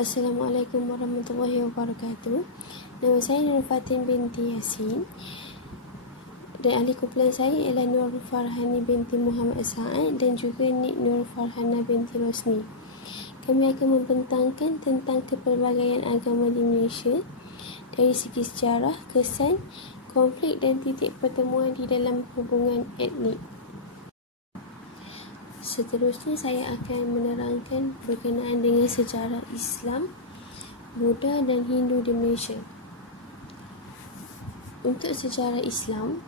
Assalamualaikum warahmatullahi wabarakatuh. Nama saya Nur Fatin binti Yasin dan ahli kumpulan saya ialah Nur Farhani binti Muhammad Sa'ad dan juga Nik Nur Farhana binti Rosni. Kami akan membentangkan tentang kepelbagaian agama di Malaysia dari segi sejarah, kesan, konflik dan titik pertemuan di dalam hubungan etnik. Seterusnya saya akan menerangkan berkenaan dengan sejarah Islam, Buddha dan Hindu di Malaysia. Untuk sejarah Islam,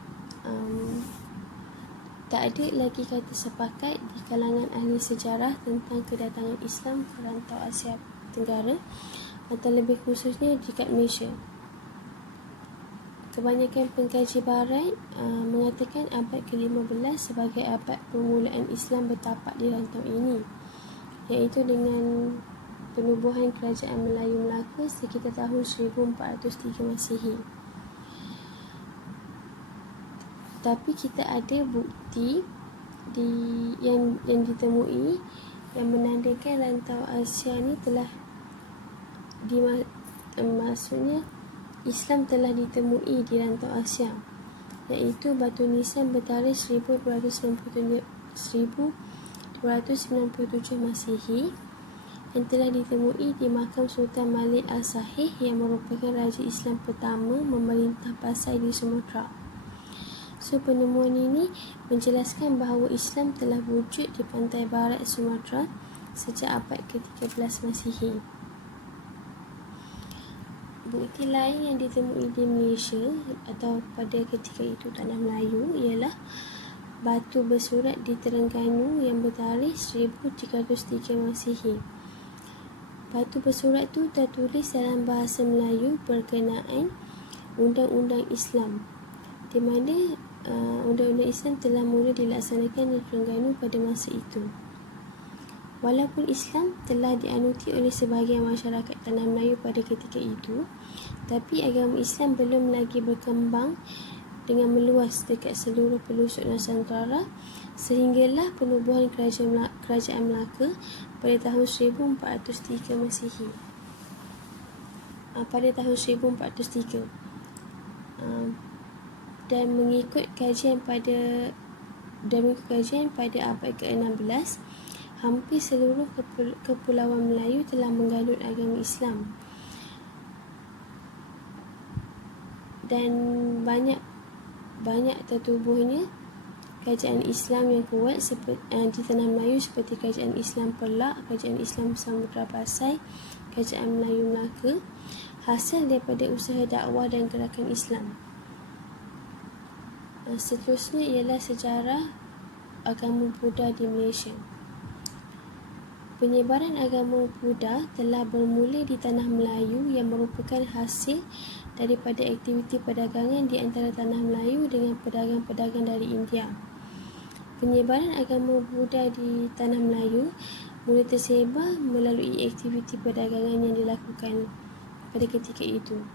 tak ada lagi kata sepakat di kalangan ahli sejarah tentang kedatangan Islam ke rantau Asia Tenggara atau lebih khususnya dekat Malaysia. Kebanyakan pengkaji barat mengatakan abad ke-15 sebagai abad permulaan Islam bertapak di rantau ini, iaitu dengan penubuhan kerajaan Melayu Melaka sekitar tahun 1403 Masihi. Tapi kita ada bukti yang ditemui yang menandakan rantau Asia ni telah maksudnya Islam telah ditemui di rantau Asia, iaitu batu nisan bertarikh 1297 Masihi yang telah ditemui di makam Sultan Malik Al-Sahih yang merupakan raja Islam pertama memerintah Pasai di Sumatera. So, penemuan ini menjelaskan bahawa Islam telah wujud di pantai barat Sumatera sejak abad ke-13 Masihi. Bukti lain yang ditemui di Malaysia atau pada ketika itu Tanah Melayu ialah batu bersurat di Terengganu yang bertarikh 1303 Masihi. Batu bersurat itu tertulis dalam bahasa Melayu berkenaan Undang-Undang Islam, di mana Undang-Undang Islam telah mula dilaksanakan di Terengganu pada masa itu. Walaupun Islam telah dianuti oleh sebahagian masyarakat Tanah Melayu pada ketika itu, tapi agama Islam belum lagi berkembang dengan meluas dekat seluruh pelosok Nusantara sehinggalah penubuhan kerajaan Melaka pada tahun 1403 Masihi. Pada tahun 1403. Dan mengikut kajian pada abad ke-16, hampir seluruh kepulauan Melayu telah mengganut agama Islam dan banyak tertubuhnya kerajaan Islam yang kuat di Tanah Melayu seperti kerajaan Islam Perlak, kerajaan Islam Samudra Pasai, kerajaan Melayu Melaka, hasil daripada usaha dakwah dan gerakan Islam. Seterusnya ialah sejarah agama Buddha di Malaysia. Penyebaran agama Buddha telah bermula di Tanah Melayu yang merupakan hasil daripada aktiviti perdagangan di antara Tanah Melayu dengan pedagang-pedagang dari India. Penyebaran agama Buddha di Tanah Melayu mula tersebar melalui aktiviti perdagangan yang dilakukan pada ketika itu.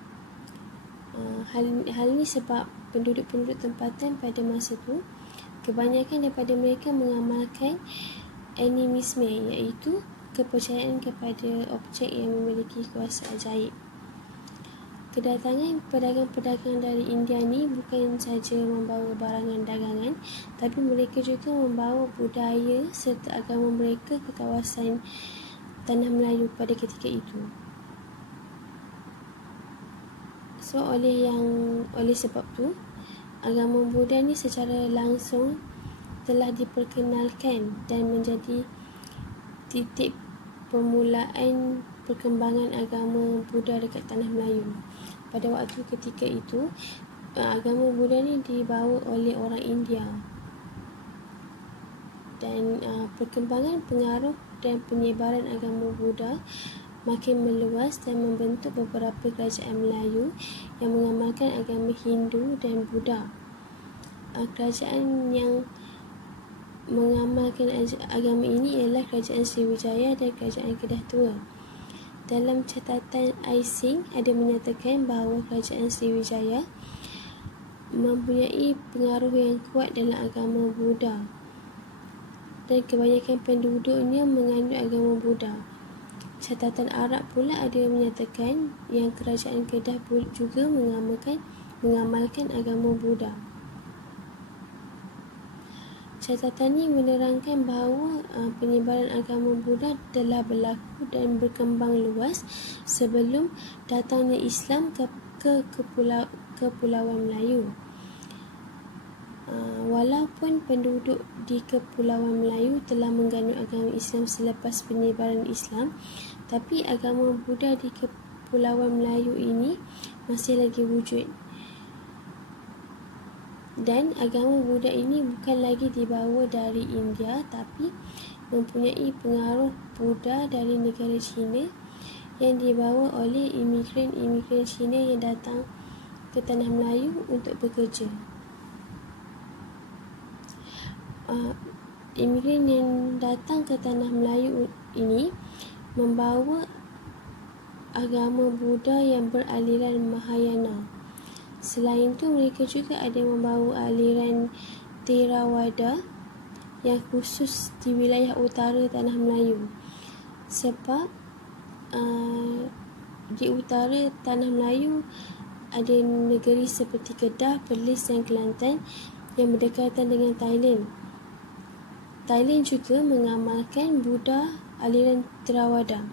Hal ini sebab penduduk-penduduk tempatan pada masa itu kebanyakan daripada mereka mengamalkan animisme, iaitu kepercayaan kepada objek yang memiliki kuasa ajaib. Kedatangan pedagang-pedagang dari India ni bukan saja membawa barangan dagangan, tapi mereka juga membawa budaya serta agama mereka ke kawasan Tanah Melayu pada ketika itu. So, oleh sebab tu, agama Buddha ni secara langsung telah diperkenalkan dan menjadi titik permulaan perkembangan agama Buddha dekat Tanah Melayu. Pada waktu ketika itu, agama Buddha ni dibawa oleh orang India dan perkembangan, pengaruh dan penyebaran agama Buddha makin meluas dan membentuk beberapa kerajaan Melayu yang mengamalkan agama Hindu dan Buddha. Kerajaan yang mengamalkan agama ini ialah kerajaan Sriwijaya dan kerajaan Kedah Tua. Dalam catatan Ising ada menyatakan bahawa kerajaan Sriwijaya mempunyai pengaruh yang kuat dalam agama Buddha dan kebanyakan penduduknya menganut agama Buddha. Catatan Arab pula ada yang menyatakan yang kerajaan Kedah juga mengamalkan agama Buddha. Catatan ini menerangkan bahawa penyebaran agama Buddha telah berlaku dan berkembang luas sebelum datangnya Islam ke Kepulauan Melayu. Walaupun penduduk di Kepulauan Melayu telah menganut agama Islam selepas penyebaran Islam, tapi agama Buddha di Kepulauan Melayu ini masih lagi wujud. Dan agama Buddha ini bukan lagi dibawa dari India, tapi mempunyai pengaruh Buddha dari negara China yang dibawa oleh imigran Cina yang datang ke Tanah Melayu untuk bekerja. Imigran yang datang ke Tanah Melayu ini membawa agama Buddha yang beraliran Mahayana. Selain itu, mereka juga ada membawa aliran Theravada yang khusus di wilayah utara Tanah Melayu. Sebab di utara Tanah Melayu ada negeri seperti Kedah, Perlis dan Kelantan yang berdekatan dengan Thailand. Thailand juga mengamalkan Buddha aliran Theravada.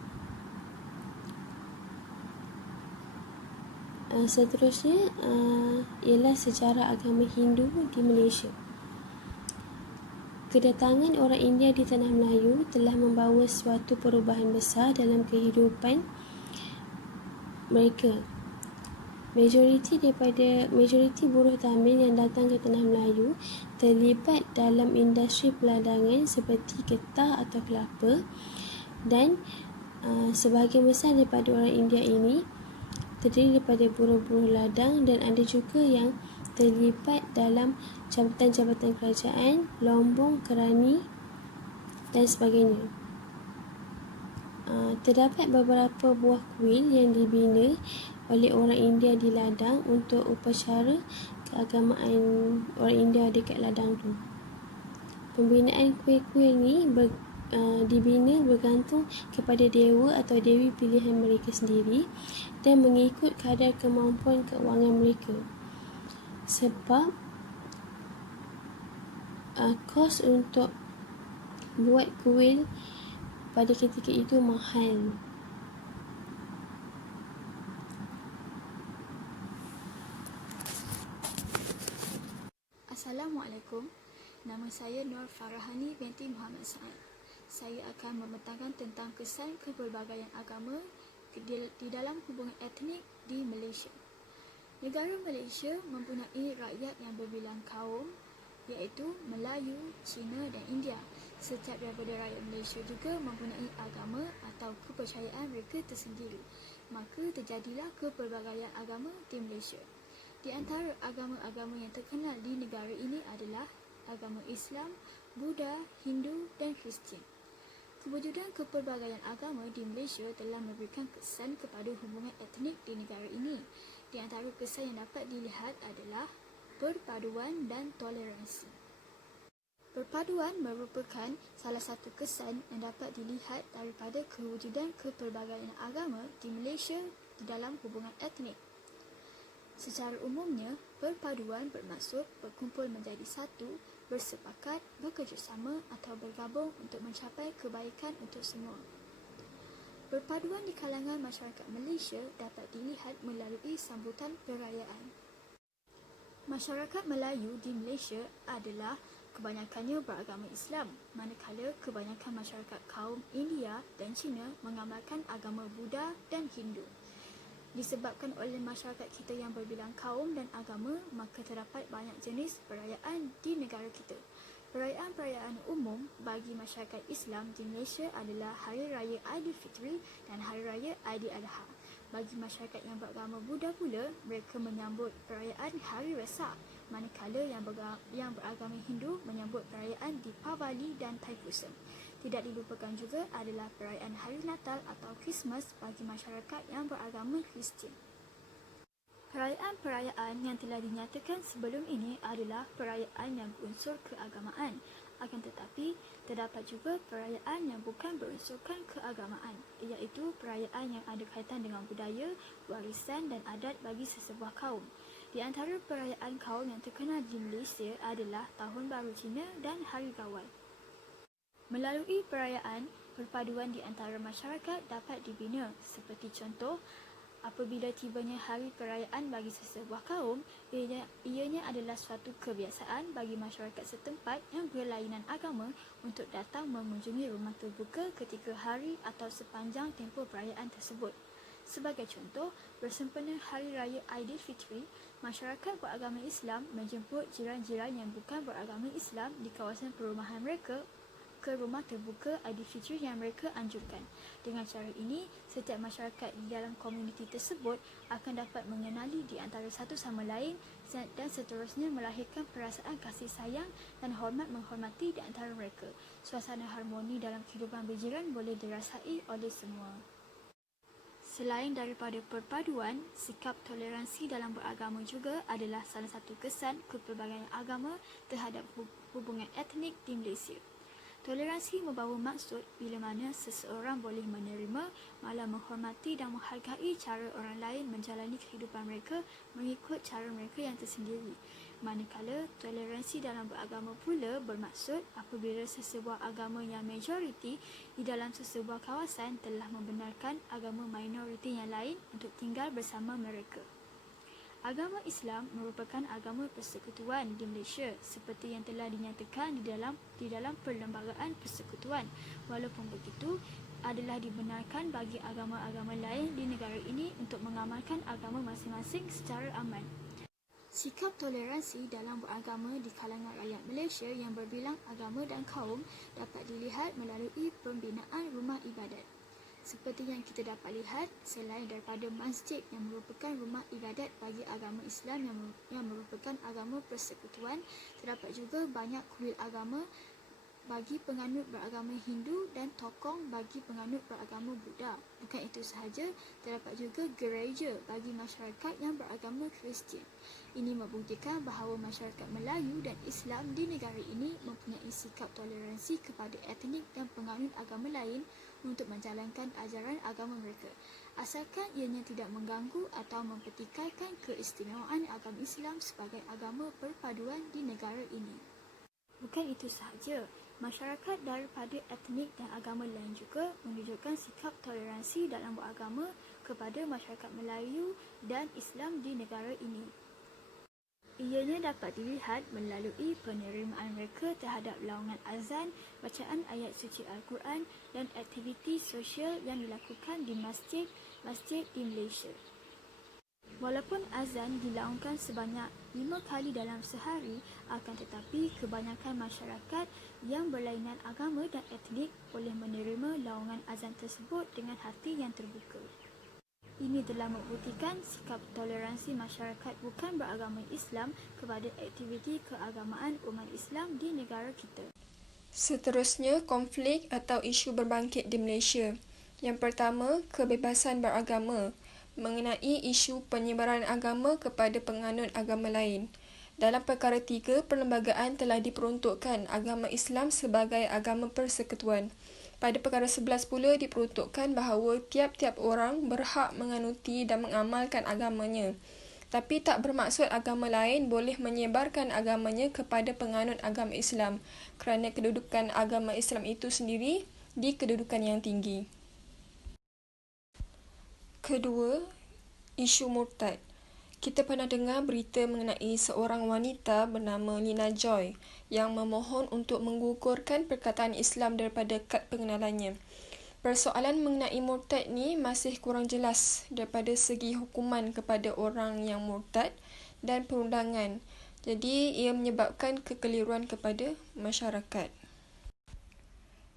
Seterusnya ialah sejarah agama Hindu di Malaysia. Kedatangan orang India di Tanah Melayu telah membawa suatu perubahan besar dalam kehidupan mereka. Majoriti buruh Tamil yang datang ke Tanah Melayu terlibat dalam industri peladangan seperti getah atau kelapa, dan sebahagian besar daripada orang India ini terdiri daripada buruh-buruh ladang, dan ada juga yang terlibat dalam jabatan-jabatan kerajaan, lombong, kerani dan sebagainya. Terdapat beberapa buah kuil yang dibina oleh orang India di ladang untuk upacara keagamaan orang India dekat ladang tu. Pembinaan kuil-kuil ni dibina bergantung kepada dewa atau dewi pilihan mereka sendiri dan mengikut kadar kemampuan keuangan mereka. Sebab kos untuk buat kuil pada ketika itu mahal. Assalamualaikum. Nama saya Nur Farahani binti Muhammad Saad. Saya akan membentangkan tentang kesan kepelbagaian agama di dalam hubungan etnik di Malaysia. Negara Malaysia mempunyai rakyat yang berbilang kaum, iaitu Melayu, Cina dan India. Setiap daripada rakyat Malaysia juga mempunyai agama atau kepercayaan mereka tersendiri. Maka terjadilah kepelbagaian agama di Malaysia. Di antara agama-agama yang terkenal di negara ini adalah agama Islam, Buddha, Hindu dan Kristian. Kewujudan kepelbagaian agama di Malaysia telah memberikan kesan kepada hubungan etnik di negara ini. Di antara kesan yang dapat dilihat adalah perpaduan dan toleransi. Perpaduan merupakan salah satu kesan yang dapat dilihat daripada kewujudan kepelbagaian agama di Malaysia di dalam hubungan etnik. Secara umumnya, perpaduan bermaksud berkumpul menjadi satu, bersepakat, bekerjasama atau bergabung untuk mencapai kebaikan untuk semua. Perpaduan di kalangan masyarakat Malaysia dapat dilihat melalui sambutan perayaan. Masyarakat Melayu di Malaysia adalah kebanyakannya beragama Islam, manakala kebanyakan masyarakat kaum India dan Cina mengamalkan agama Buddha dan Hindu. Disebabkan oleh masyarakat kita yang berbilang kaum dan agama, maka terdapat banyak jenis perayaan di negara kita. Perayaan-perayaan umum bagi masyarakat Islam di Malaysia adalah Hari Raya Aidilfitri dan Hari Raya Aidiladha. Bagi masyarakat yang beragama Buddha pula, mereka menyambut perayaan Hari Wesak, manakala yang beragama Hindu menyambut perayaan Deepavali dan Thaipusam. Tidak dilupakan juga adalah perayaan Hari Natal atau Christmas bagi masyarakat yang beragama Kristian. Perayaan-perayaan yang telah dinyatakan sebelum ini adalah perayaan yang berunsur keagamaan. Akan tetapi, terdapat juga perayaan yang bukan berunsurkan keagamaan, iaitu perayaan yang ada kaitan dengan budaya, warisan dan adat bagi sesebuah kaum. Di antara perayaan kaum yang terkenal di Malaysia adalah Tahun Baru Cina dan Hari Gawai. Melalui perayaan, perpaduan di antara masyarakat dapat dibina, seperti contoh, apabila tibanya hari perayaan bagi sesebuah kaum, ianya adalah suatu kebiasaan bagi masyarakat setempat yang berlainan agama untuk datang mengunjungi rumah terbuka ketika hari atau sepanjang tempoh perayaan tersebut. Sebagai contoh, bersempena Hari Raya Aidilfitri, masyarakat beragama Islam menjemput jiran-jiran yang bukan beragama Islam di kawasan perumahan mereka ke rumah terbuka Aidilfitri yang mereka anjurkan. Dengan cara ini, setiap masyarakat di dalam komuniti tersebut akan dapat mengenali di antara satu sama lain dan seterusnya melahirkan perasaan kasih sayang dan hormat menghormati di antara mereka. Suasana harmoni dalam kehidupan berjiran boleh dirasai oleh semua. Selain daripada perpaduan, sikap toleransi dalam beragama juga adalah salah satu kesan kepelbagaian agama terhadap hubungan etnik di Malaysia. Toleransi membawa maksud bila mana seseorang boleh menerima, malah menghormati dan menghargai cara orang lain menjalani kehidupan mereka mengikut cara mereka yang tersendiri. Manakala toleransi dalam beragama pula bermaksud apabila sesebuah agama yang majoriti di dalam sesebuah kawasan telah membenarkan agama minoriti yang lain untuk tinggal bersama mereka. Agama Islam merupakan agama persekutuan di Malaysia seperti yang telah dinyatakan di dalam Perlembagaan Persekutuan. Walaupun begitu, adalah dibenarkan bagi agama-agama lain di negara ini untuk mengamalkan agama masing-masing secara aman. Sikap toleransi dalam beragama di kalangan rakyat Malaysia yang berbilang agama dan kaum dapat dilihat melalui pembinaan rumah ibadat. Seperti yang kita dapat lihat, selain daripada masjid yang merupakan rumah ibadat bagi agama Islam yang merupakan agama persekutuan, terdapat juga banyak kuil agama bagi penganut beragama Hindu dan tokong bagi penganut beragama Buddha. Bukan itu sahaja, terdapat juga gereja bagi masyarakat yang beragama Kristian. Ini membuktikan bahawa masyarakat Melayu dan Islam di negara ini mempunyai sikap toleransi kepada etnik dan penganut agama lain untuk menjalankan ajaran agama mereka, asalkan ianya tidak mengganggu atau mempertikaikan keistimewaan agama Islam sebagai agama perpaduan di negara ini. Bukan itu sahaja, masyarakat daripada etnik dan agama lain juga menunjukkan sikap toleransi dalam beragama kepada masyarakat Melayu dan Islam di negara ini. Ianya dapat dilihat melalui penerimaan mereka terhadap laungan azan, bacaan ayat suci Al-Quran dan aktiviti sosial yang dilakukan di masjid-masjid di Malaysia. Walaupun azan dilaungkan sebanyak 5 kali dalam sehari, akan tetapi kebanyakan masyarakat yang berlainan agama dan etnik boleh menerima laungan azan tersebut dengan hati yang terbuka. Ini telah membuktikan sikap toleransi masyarakat bukan beragama Islam kepada aktiviti keagamaan umat Islam di negara kita. Seterusnya, konflik atau isu berbangkit di Malaysia. Yang pertama, kebebasan beragama, mengenai isu penyebaran agama kepada penganut agama lain. Dalam perkara 3, perlembagaan telah diperuntukkan agama Islam sebagai agama persekutuan. Pada perkara 11 pula diperuntukkan bahawa tiap-tiap orang berhak menganuti dan mengamalkan agamanya. Tapi tak bermaksud agama lain boleh menyebarkan agamanya kepada penganut agama Islam kerana kedudukan agama Islam itu sendiri di kedudukan yang tinggi. Kedua, isu murtad. Kita pernah dengar berita mengenai seorang wanita bernama Lina Joy yang memohon untuk menggugurkan perkataan Islam daripada kad pengenalannya. Persoalan mengenai murtad ni masih kurang jelas daripada segi hukuman kepada orang yang murtad dan perundangan. Jadi ia menyebabkan kekeliruan kepada masyarakat.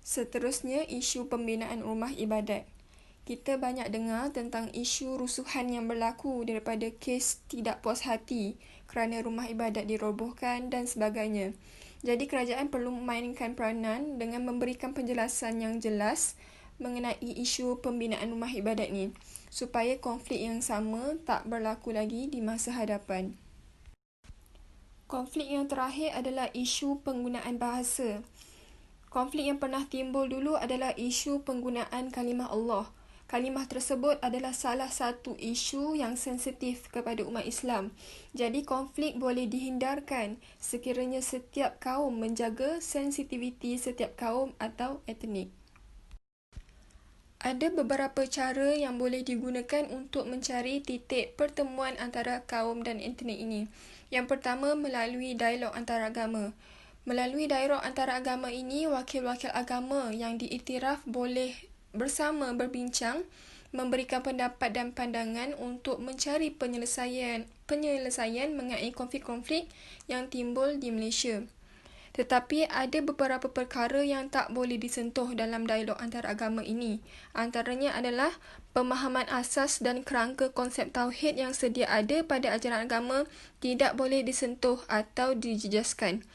Seterusnya, isu pembinaan rumah ibadat. Kita banyak dengar tentang isu rusuhan yang berlaku daripada kes tidak puas hati kerana rumah ibadat dirobohkan dan sebagainya. Jadi kerajaan perlu memainkan peranan dengan memberikan penjelasan yang jelas mengenai isu pembinaan rumah ibadat ni supaya konflik yang sama tak berlaku lagi di masa hadapan. Konflik yang terakhir adalah isu penggunaan bahasa. Konflik yang pernah timbul dulu adalah isu penggunaan kalimah Allah. Kalimah tersebut adalah salah satu isu yang sensitif kepada umat Islam. Jadi konflik boleh dihindarkan sekiranya setiap kaum menjaga sensitiviti setiap kaum atau etnik. Ada beberapa cara yang boleh digunakan untuk mencari titik pertemuan antara kaum dan etnik ini. Yang pertama, melalui dialog antaragama. Melalui dialog antaragama ini, wakil-wakil agama yang diiktiraf boleh bersama berbincang, memberikan pendapat dan pandangan untuk mencari penyelesaian mengenai konflik-konflik yang timbul di Malaysia. Tetapi ada beberapa perkara yang tak boleh disentuh dalam dialog antaragama ini. Antaranya adalah pemahaman asas dan kerangka konsep tauhid yang sedia ada pada ajaran agama tidak boleh disentuh atau dijejaskan.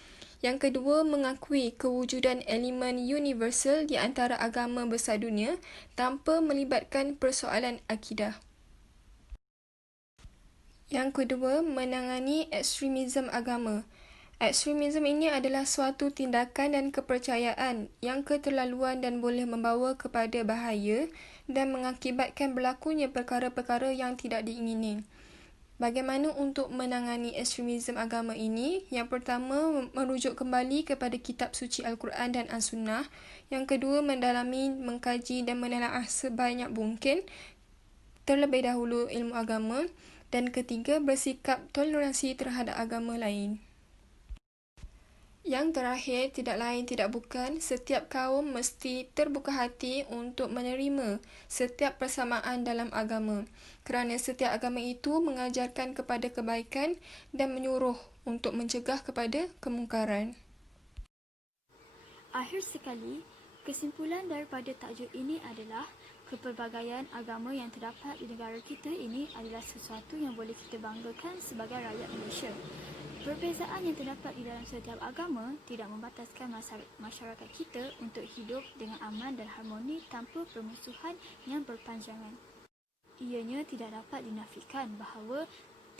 Yang kedua, mengakui kewujudan elemen universal di antara agama besar dunia tanpa melibatkan persoalan akidah. Yang kedua, menangani ekstremisme agama. Ekstremisme ini adalah suatu tindakan dan kepercayaan yang keterlaluan dan boleh membawa kepada bahaya dan mengakibatkan berlakunya perkara-perkara yang tidak diingini. Bagaimana untuk menangani ekstremisme agama ini? Yang pertama, merujuk kembali kepada kitab suci Al-Quran dan As-Sunnah. Yang kedua, mendalami, mengkaji dan menelaah sebanyak mungkin terlebih dahulu ilmu agama. Dan ketiga, bersikap toleransi terhadap agama lain. Yang terakhir, tidak lain tidak bukan, setiap kaum mesti terbuka hati untuk menerima setiap persamaan dalam agama. Kerana setiap agama itu mengajarkan kepada kebaikan dan menyuruh untuk mencegah kepada kemungkaran. Akhir sekali, kesimpulan daripada tajuk ini adalah kepelbagaian agama yang terdapat di negara kita ini adalah sesuatu yang boleh kita banggakan sebagai rakyat Malaysia. Perbezaan yang terdapat di dalam setiap agama tidak membataskan masyarakat kita untuk hidup dengan aman dan harmoni tanpa permusuhan yang berpanjangan. Ianya tidak dapat dinafikan bahawa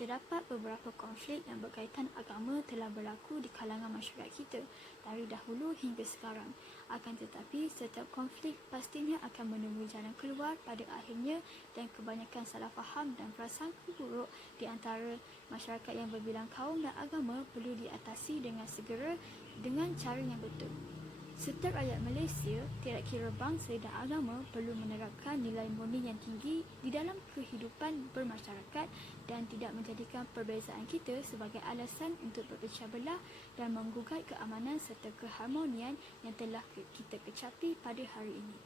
terdapat beberapa konflik yang berkaitan agama telah berlaku di kalangan masyarakat kita dari dahulu hingga sekarang. Akan tetapi, setiap konflik pastinya akan menemui jalan keluar pada akhirnya dan kebanyakan salah faham dan prasangka buruk di antara masyarakat yang berbilang kaum dan agama perlu diatasi dengan segera dengan cara yang betul. Setiap rakyat Malaysia, tidak kira bangsa dan agama, perlu menerapkan nilai murni yang tinggi di dalam kehidupan bermasyarakat dan tidak menjadikan perbezaan kita sebagai alasan untuk berpecah belah dan menggugat keamanan serta keharmonian yang telah kita kecapi pada hari ini.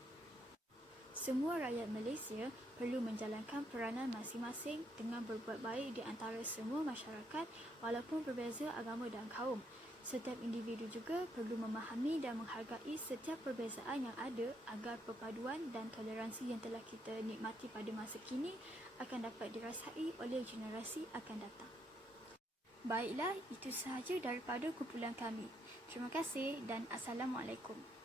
Semua rakyat Malaysia perlu menjalankan peranan masing-masing dengan berbuat baik di antara semua masyarakat walaupun berbeza agama dan kaum. Setiap individu juga perlu memahami dan menghargai setiap perbezaan yang ada agar perpaduan dan toleransi yang telah kita nikmati pada masa kini akan dapat dirasai oleh generasi akan datang. Baiklah, itu sahaja daripada kumpulan kami. Terima kasih dan Assalamualaikum.